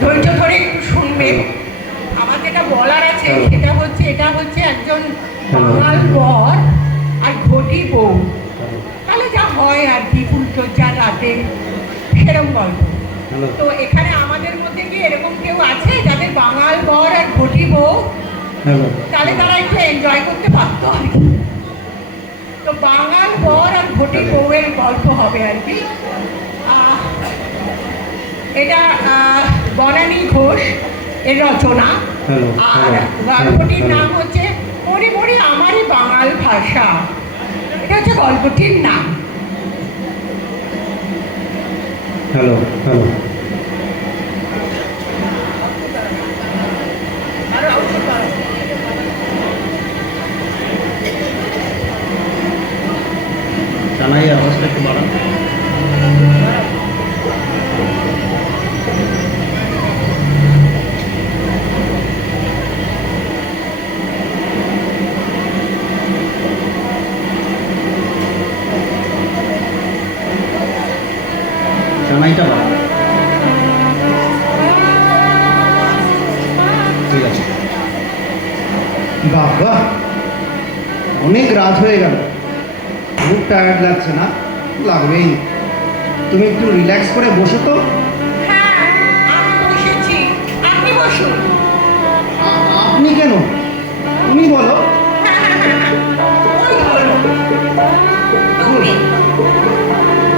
ধৈর্য ধরে একটু শুনবেন। আমার যেটা বলার আছে সেটা হচ্ছে, এটা হচ্ছে একজন বাঙাল বর আর ঘটি বউ, তাহলে যা হয় আর কি, ফুলচর্চার রাতে সেরকম গল্প। তো এখানে আমাদের মধ্যে কি এরকম কেউ আছে যাদের বাঙাল বর আর ঘটি বউ? তাহলে তারা একটু এনজয় করতে পারতো আর কি। তো বাঙাল বর আর ঘটি বউয়ের গল্প হবে আর কি। এটা বনানী ঘোষ এর রচনা। আর গল্পটির নাম হচ্ছে মরি মরি আমারই বাঙাল ভাষা। এটা হচ্ছে গল্পটির নাম। হ্যালো হ্যালো জানাই আওয়াজটা একটু বাড়ান। জানাইটা বাড়ান। ঠিক আছে। বাবা, অনেক রাত হয়ে গেল, খুব টায়ার্ড লাগছে না? লাগবেই। তুমি একটু রিল্যাক্স করে বসো তো। হ্যাঁ, আমি বসেছি, আপনি বসুন। আপনি কেন? তুমি বলো। ওই হলো তুমি।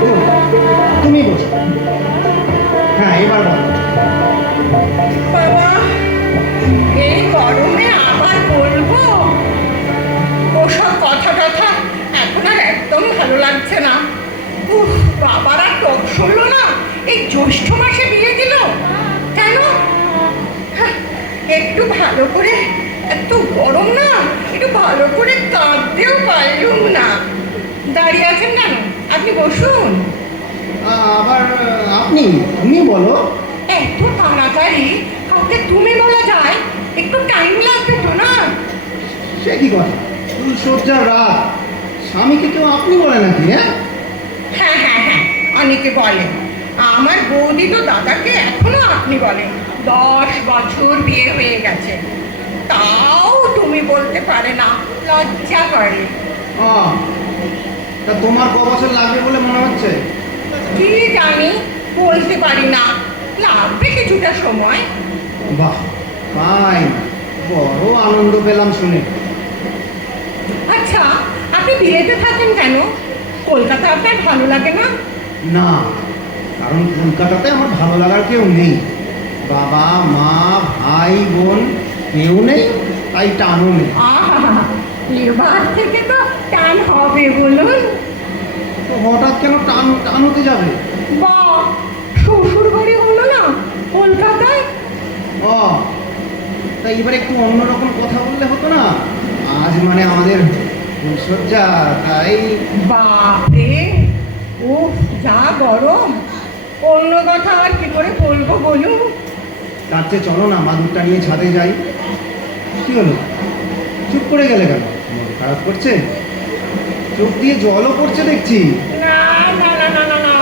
ও, তুমি বসো। হ্যাঁ, এবার বলো। বাবা, এই গরমে আবার বলবো ওসব কথা টথা? এখন আর একদম ভালো লাগছে না। উফ, বাবার আর টক শুনলো না, এই জ্যৈষ্ঠ মাসে বিয়ে দিল কেন? হ্যাঁ, একটু ভালো করে, এত গরম না, একটু ভালো করে কাঁদতেও পারলুম না। দাঁড়িয়ে আছেন কেন? আপনি বসুন। আবার তুমি বলো। এত তাড়াতাড়ি কাউকে তুমি বলা যায়? একটু টাইম লাগবে তো না? সে কি কথা, ফুলসজ্জার রাত, স্বামীকে কেউ আপনি বলে নাকি? হ্যাঁ হ্যাঁ হ্যাঁ হ্যাঁ, অনেকে বলে। আমার বৌদি তো দাদাকে এখনো আপনি বলে। 10 বছর বিয়ে হয়ে গেছে, তাও তুমি বলতে পারে না, লজ্জা করে। তা তোমার ক বছর লাগবে বলে মনে হচ্ছে? কি জানি, বলতে পারি না, লাগবে কিছুটা সময়। বাহ, ফাইন, বড় আনন্দ পেলাম শুনে। আচ্ছা, আপনি বিয়েতে থাকেন কেন? কলকাতা আপনার ভালো লাগে না? না, কারণ কলকাতাতে আমার ভালো লাগার কেউ নেই। বাবা মা ভাই বোন কেউ নেই, তাই টানও নেই। আহা, এবার থেকে তো টান হবে বলুন। তো হঠাৎ কেন টান হতে যাবে? বা, শ্বশুর বাড়ি হলো না কলকাতায়? ও, তাই এবার একটু অন্যরকম কথা বললে হতো না? আজ মানে আমাদের ফুলসজ্জা, তাই। বাপরে, উফ, যা গরম! অন্য কথা আর কি করে বলবো বলুন? তার চেয়ে চলো না মাদুরটা নিয়ে ছাদে যাই। কি হলো, চুপ করে গেলে কেন? মন খারাপ করছে? চোখ দিয়ে জলও পড়ছে দেখছি। না না না না না না,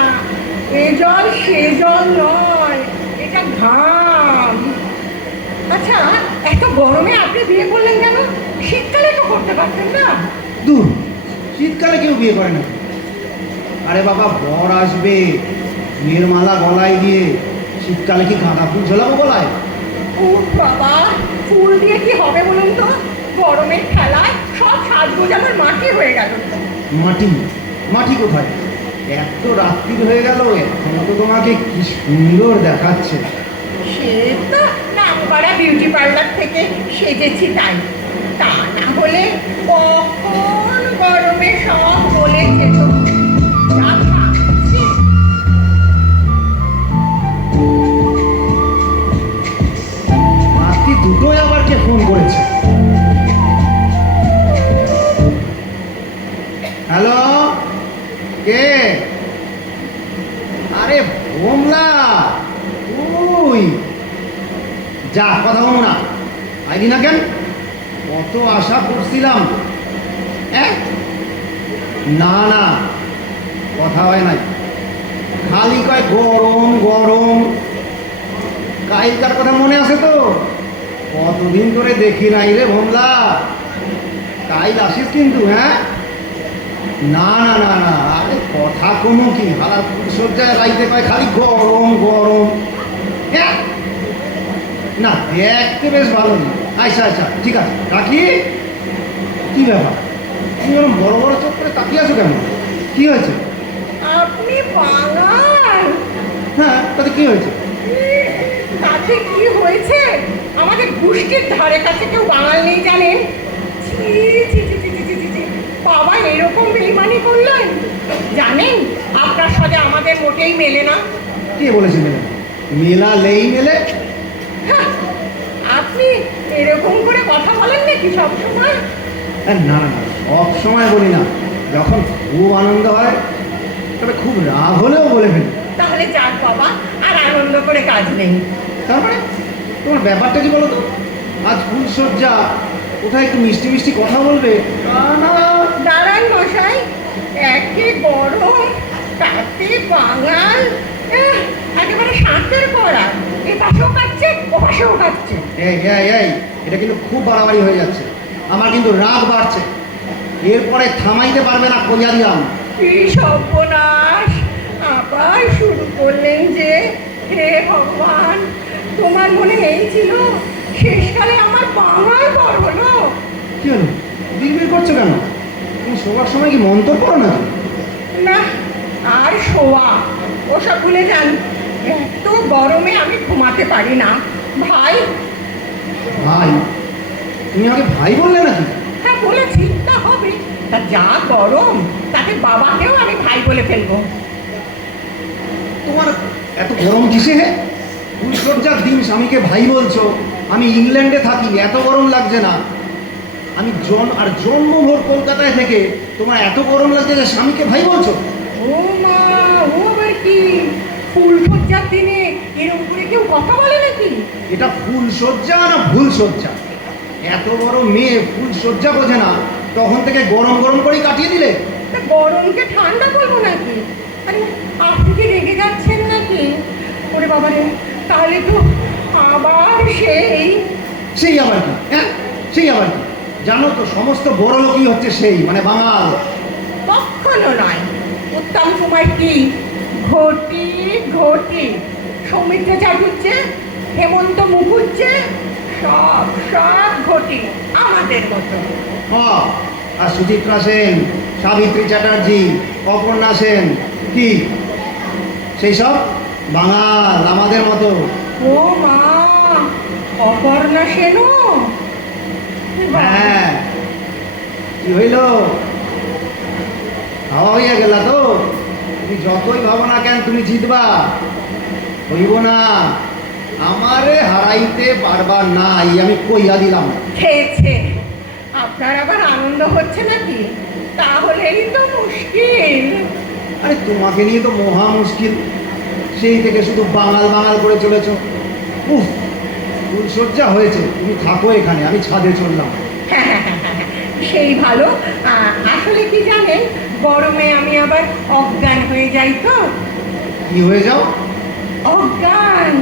এ জল সে জল নয়, এটা ঘাম। আচ্ছা, এত গরমে আপনি বিয়ে করলেন কেন? শীতকালে তো করতে পারতেন না? দূর, শীতকালে কেউ বিয়ে করে না। আরে বাবা, বর আসবে, বিয়ের মালা গলায় দিয়ে শীতকালে কি গাঁদা ফুল ঝোলাবো গলায়? ও বাবা, ফুল দিয়ে কি হবে বলুন তো? গরমের খেলায় সব সাজগোজ আমার মাটি হয়ে গেল। মাটি? মাটি কোথায়? এত রাত্রির হয়ে গেল, এখনো তো তোমাকে কি সুন্দর দেখাচ্ছে। সে তো নামকরা বিউটি পার্লার থেকে সেজেছি তাই, তা না হলে কখন গরমে সব বলে যেত। যা থাকছে। রাত্রি দুটোয় আবার কে ফোন করেছে? হ্যালো, কে? আরে ভোমলা, তুই যা, কথা বল না। আইলি না কেন? কত আশা করছিলাম। না না, কথা হয় নাই। খালি কয় গরম গরম। কাইলকার কথা মনে আছে তো? কতদিন ধরে দেখি নাই রে ভোমলা। কাইল আসিস কিন্তু, হ্যাঁ? না না না না, আরে কথা কোনো কি, হালা সজ্জায় রাইতে কয় খালি গরম গরম। হ্যাঁ না, দেখতে বেশ ভালো না। আচ্ছা আচ্ছা, ঠিক আছে, রাখি। কি ব্যাপার, তুমি ওরকম বড় বড় চোখ করে তাকিয়ে আছো কেন? কি হয়েছে? আপনি বাঙাল? হ্যাঁ, তাতে কি হয়েছে? তাতে কি হয়েছে? আমাদের গোষ্ঠীর ধারে কাছে কেউ বাঙাল নেই জানেন? ছি, ছি, ছি, ছি, ছি, ছি, ছি, ছি। বাবা এরকম বেইমানি করলেন? জানেন আপনার সাথে আমাদের মোটেই মেলে না। কে বলেছে মেলে? মেলা লেই মেলে? হ্যাঁ, আপনি এরকম করে কথা বলেন নাকি সবসময়? না না না, সব সময় বলি না, যখন খুব আনন্দ হয় তবে খুব রাগ হলেও বলে ফেলি। তাহলে যাক বাবা, আর আনন্দ করে কাজ নেই। তারপরে তোমার ব্যাপারটা কি বলো তো? আজ ফুলসজ্জা, কোথায় একটু মিষ্টি মিষ্টি কথা বলবে? না। দাঁড়ান মশাই, একে গরম, তাতে বাঙাল, একেবারে শাঁতের পড়া, এ পাশেও কাটছে ও পাশেও কাটছে। এই এই এই, এটা কিন্তু খুব বাড়াবাড়ি হয়ে যাচ্ছে। আমার কিন্তু রাগ বাড়ছে, এরপরে থামাইতে পারবে না, কইয়া দিলাম। কি সর্বনাশ, আবার শুরু করলেন যে! হে ভগবান, তোমার মনে এই ছিল শেষকালে আমার বাঙাল বর হলো? কি হলো, বিড়বিড় করছো কেন? তুমি শোবার সময় কি মন্তর করো না? না, আর শোয়া ওসব ভুলে যান। এত গরমে আমি ঘুমাতে পারি না। ভাই। ভাই? তুমি আমাকে ভাই বললে নাকি? হ্যাঁ বলেছি, তা হবে। তা যা গরম, তাতে বাবাকেও আমি ভাই বলে ফেলবো। তোমার এত গরম কিসে হে? ফুলসজ্জার দিন স্বামীকে ভাই বলছো। আমি ইংল্যান্ডে থাকি, এত গরম লাগছে না। আমি জন্মভর কলকাতায় থেকে তোমার এত গরম লাগছে যে স্বামীকে ভাই বলছো? ও মা, ও আবার কি? ফুল সজ্জার দিনে এরকম করে কেউ কথা বলে নাকি? এটা ফুলসজ্জা না ভুলসজ্জা? এত বড় মেয়ে ফুলসজ্জা বোঝে না, তখন থেকে গরম গরম করেই কাটিয়ে দিলে। তা গরমকে ঠান্ডা করবো নাকি? আরে আপনি কি রেগে যাচ্ছেন নাকি? ওরে বাবা রে, তাহলে তো আবার সেই আবার কি? হ্যাঁ, সেই আবার কি? জানো তো, সমস্ত বড় লোকই হচ্ছে সেই, মানে বাঙাল। কখনো নয়। উত্তম কুমার কি ঘটি ঘটি, সৌমিত্র চাটুর্যে, হেমন্ত মুখুজ্জে, সব সব ঘটি আমাদের মতো। আর সুচিত্রা সেন, সাবিত্রী চ্যাটার্জি, অপর্ণা সেন, কি সেই সব বাঙাল আমাদের মতো? ও মা, অপর্ণা সেনও? হ্যাঁ, কি হইল? হাওয়া হইয়া গেলা তো? তুমি যতই ভাবো না কেন, তুমি জিতবা হইব না। আমারে হারাইতে পারবার নাই, আমি কইয়া দিলাম। খেয়েছে। আপনার আবার আনন্দ হচ্ছে নাকি? তাহলেই তো মুশকিল। আরে তোমাকে নিয়ে তো মহা মুশকিল, সেই থেকে শুধু বাঙাল বাঙাল করে চলেছ। উফ, ফুলসজ্জা হয়েছে, তুমি থাকো এখানে, আমি ছাদে চললাম। সেই ভালো। আসলে কি জানেন, গরমে আমি আবার অজ্ঞান হয়ে যাই তো। কি হয়ে যাও? অজ্ঞান।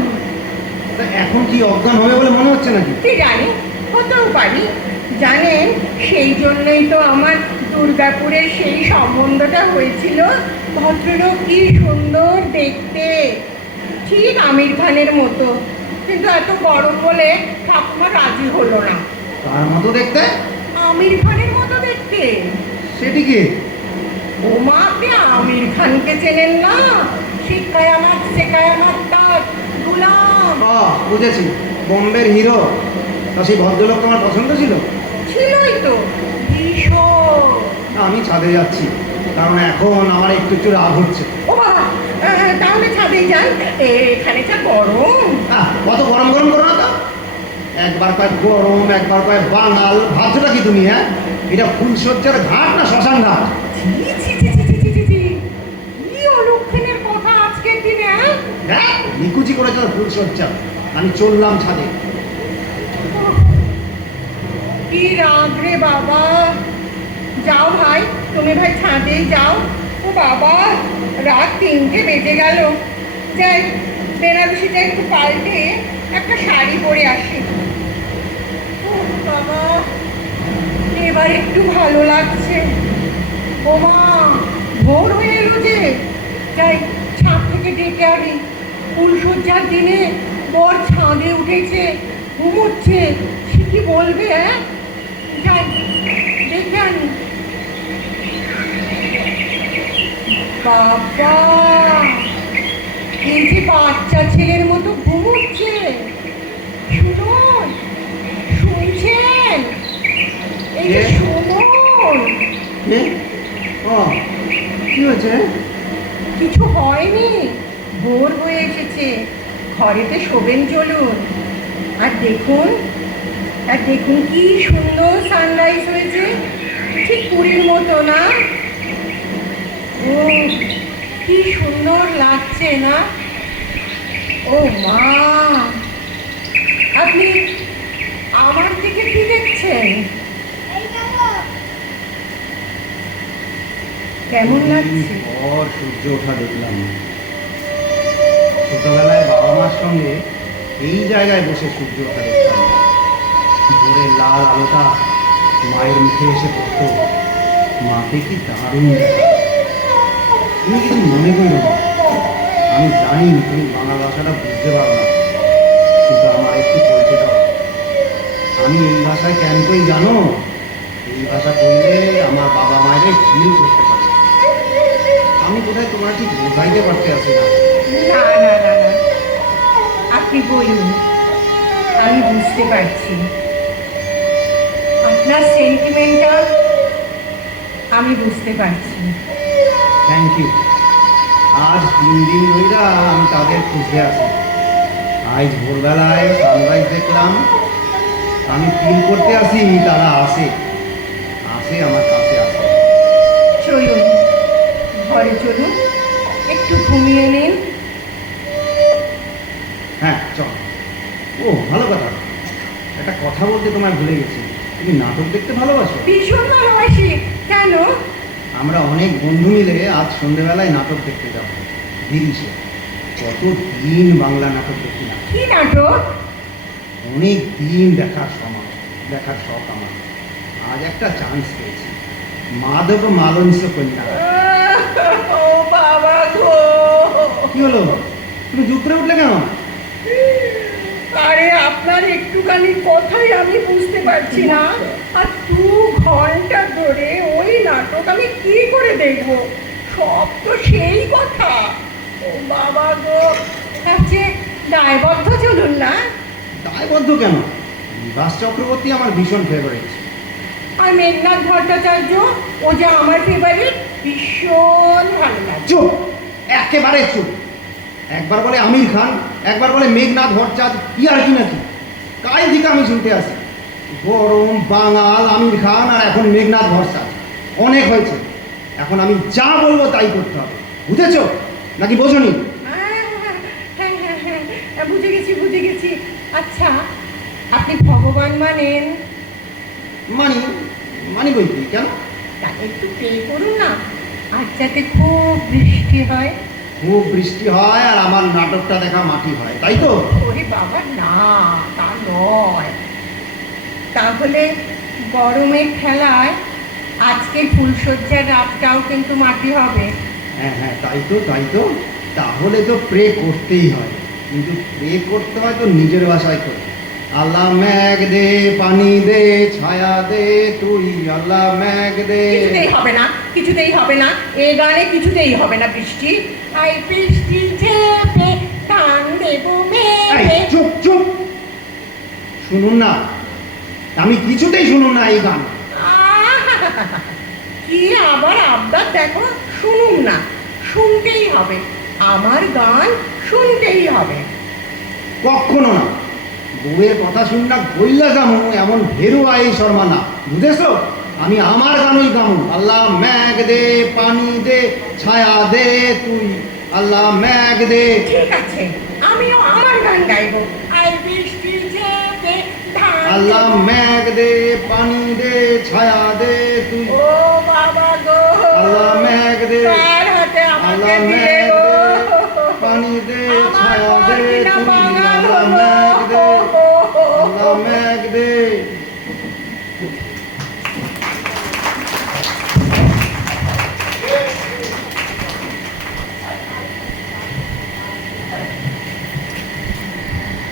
তা এখন কি অজ্ঞান হবে বলে মনে হচ্ছে নাকি? কি জানি, হতেও পারি। জানেন, সেই জন্যই তো আমার দুর্গাপুরের সেই সম্বন্ধটা হয়েছিল। ভদ্রলোক কি সুন্দর দেখতে, ঠিক আমির খানের মতো, কিন্তু এত গরম বলে ঠাকুমা রাজি হলো না। তার মতো দেখতে? আমির খানের মতো দেখতে। সেটিকে? ওমা, আপনি আমির খানকে চেনেন না? শিক্ষায় আমার শেখায় আমার তার গুলাম। বুঝেছি, বোম্বের হিরো। তা সেই ভদ্রলোক তোমার পছন্দ ছিল? ছিলই তো, ভীষণ। আমি ছাদে যাচ্ছি, কারণ এখন আমার একটু একটু রাগ হচ্ছে। ও বাবা, তাহলে ছাদেই যান, এখানে যা গরম। কত গরম গরম করো না তো। একবার কয় গরম, একবার কয় বাঙাল, ভাবছোটা কি তুমি? হ্যাঁ, এটা ফুলসজ্জার ঘাট না শ্মশান ঘাট? ছি, ছি, ছি, ছি, ছি, ছি, ছি, ছি। কি অলক্ষণের কথা আজকের দিনে! হ্যাঁ, নিকুচি করেছিল ফুলসজ্জা। আমি চললাম ছাদে। কি রাগ রে বাবা! যাও ভাই, তুমি ভাই ছাদেই যাও। ও বাবা, রাগ 3টে বেজে গেল। যাই, বেনারসিটা একটু পাল্টে একটা শাড়ি পরে আসি। ও বাবা, এবার একটু ভালো লাগছে। ও মা, ভোর হয়ে এলো যে। যাই, ছাদ থেকে ডেকে আনি। ফুলসজ্জার দিনে বর ছাদে উঠেছে, ঘুমোচ্ছে, সে কি বলবে? হ্যাঁ, যাই ডেকে আনি। বাবা, এই যে বাচ্চা ছেলের মতো ঘুমোচ্ছে। শুনুন, শুনছেন? এই যে কে? শুনুন। কে? ও, কি হয়েছে? কিছু হয়নি, ভোর হয়ে এসেছে, ঘরেতে শোবেন, চলুন। আর দেখুন, আর দেখুন কি সুন্দর সানরাইজ হয়েছে, ঠিক পুরীর মতো না? ও, কি সুন্দর লাগছে না? ও মা, আপনি আমার দিকে কি দেখছেন? কেমন লাগছে? পর সূর্য ওঠা দেখলাম। ছোটবেলায় বাবা মার সঙ্গে এই জায়গায় বসে সূর্য ওঠা দেখতাম। ভোরের লাল আলোটা মায়ের মুখে এসে পড়তো। মাকে কি দারুণ লাগে। তুমি কিছু মনে করো না, আমি জানি তুমি বাংলা ভাষাটা বুঝতে পারো না, কিন্তু আমার একটু বলতে দাও। আমি এই ভাষায় কেন কই জানো? এই ভাষা বললে আমার বাবা মায়ের ফিল করতে পারে। আমি কোথায় তোমার ঠিক বোঝাইতে পারতে আছি না। না না না না, আপনি বলুন, আমি বুঝতে পারছি। আপনার সেন্টিমেন্টটা আমি বুঝতে পারছি। Thank you. আজ 3 দিন ধরে আমি তাদের খুঁজে আছি। আজ ভোরবেলায় সানরাইজ দেখলাম। আমি ফিল করতে আসি তারা আসে, আসে আমার কাছে আসে। চলুন, ঘরে চলুন, একটু ঘুমিয়ে নিন। হ্যাঁ চল। ও ভালো কথা, একটা কথা বলতে তোমায় ভুলে গেছি। তুমি নাটক দেখতে ভালোবাসো? ভীষণ ভালোবাসি। কেন? আমরা অনেক বন্ধু মিলে আজ সন্ধ্যেবেলায় নাটক দেখতে যাব দিরিশে। কত দিন বাংলা নাটক দেখি না। কি নাটক? অনেক দিন দেখার শখ আমার। আজ একটা চান্স পেয়েছি। মাধব মালঞ্চ কন্যা। ও বাবা গো! কি হলো, তুমি চুপ করে উঠলে কেন? আরে, আপনার একটুখানি কথাই আমি বুঝতে পারছি না, আর 2 ঘন্টা ধরে ওই নাটক আমি কি করে দেখব? সব তো সেই কথা। ও বাবা গো! তার চেয়ে দায়বদ্ধ চলুন না। দায়বদ্ধ কেন? বিভাস চক্রবর্তী আমার ভীষণ ফেভারিট। আর মেঘনাথ ভট্টাচার্য, ও যা আমার ফেভারিট, ভীষণ ভালো লাগে। চুপ, একেবারে চুপ। একবার বলে আমির খান, একবার বলে মেঘনাথ ভট্টাচার্য। কি আর কি নাকি কাল দিকে আমি শুনতে আসি গরম বাঙাল আমির খান আর এখন মেঘনাথ ভট্টাচার্য। অনেক হয়েছে, এখন আমি যা বলবো তাই করতে হবে, বুঝেছো নাকি বোঝনি? হ্যাঁ, বুঝে গেছি, বুঝে গেছি। আচ্ছা, আপনি ভগবান মানেন? মানি, মানি বই কি কেন? তাকে একটু প্রে করুন না, আজ যাতে খুব বৃষ্টি হয়। খুব বৃষ্টি হয় আর আমার নাটকটা দেখা মাটি হয়, তাই তো? ওরে বাবা, না, তা নয়। তাহলে গরমের খেলায় আজকের ফুলসজ্জার রাতটাও কিন্তু মাটি হবে। হ্যাঁ হ্যাঁ, তাই তো তাই তো। তাহলে তো প্রে করতেই হয়, কিন্তু প্রে করতে হয় তো নিজের ভাষায় করে। আল্লাহ মেঘ দে, পানি দে, ছায়া দে তুই। আল্লাহ মেঘ দে। কিছুতেই হবে না, কিছুতেই হবে না, এ গানে কিছুতেই হবে না। বৃষ্টি, আই বৃষ্টি ঝেপে টান দেবো এই, মেঘে। চুপ চুপ, শুনুন না, আমি কিছুতেই শুনুন না এই গান। কি আবার আবদার দেখো, শুনুন না, শুনতেই হবে, আমার গান শুনতেই হবে। কখনো না। বউয়ের কথা শুন না গইলা গামু এমন ভেরুয়া এই শর্মা না, বুঝেছো? আমি আমার গানই গামু। আল্লাহ মেঘ দে, পানি দে, ছায়া দে তুই। আল্লাহ মেঘ দে। ঠিক আছে, আমিও আমার গান গাইবো। আই বৃষ্টি ঝেপে ধান আল্লাহ দেবো। মেঘ দে, পানি দে, ছায়া দে তুই। ও বাবা গো! আল্লাহ মেঘ দে। কার হাতে আমাকে আল্লাহ দিয়ে মেঘ গো? আমার হবে কিনা তুমি বাঙালি